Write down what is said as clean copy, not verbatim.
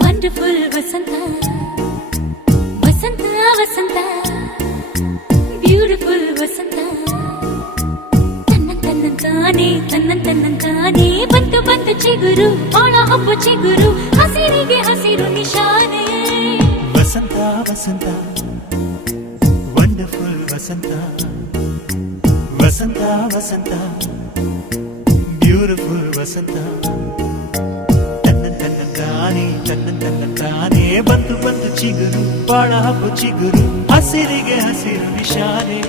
wonderful ವಸಂತ ವಸಂತ ವಸಂತ beautiful ವಸಂತ ತನ್ನಂತಾನೆ ಬಂತು ಬಂತು ಚಿಗುರು ಒಣ ಹಬ್ಬ ಚಿಗುರು ಹಸಿರಿಗೆ ಹಸಿರು ನಿಶಾನೆ ವಸಂತ ವಸಂತ ವಂಡರ್ಫುಲ್ ವಸಂತ ವಸಂತ ವಸಂತ ಬ್ಯೂಟಿಫುಲ್ ವಸಂತ ತನ್ನಂತಾನೆ ಬಂತು ಬಂತು ಚಿಗುರು ಬಾಳ ಹಬ್ಬ ಚಿಗುರು ಹಸಿರಿಗೆ ಹಸಿರು ನಿಶಾನೆ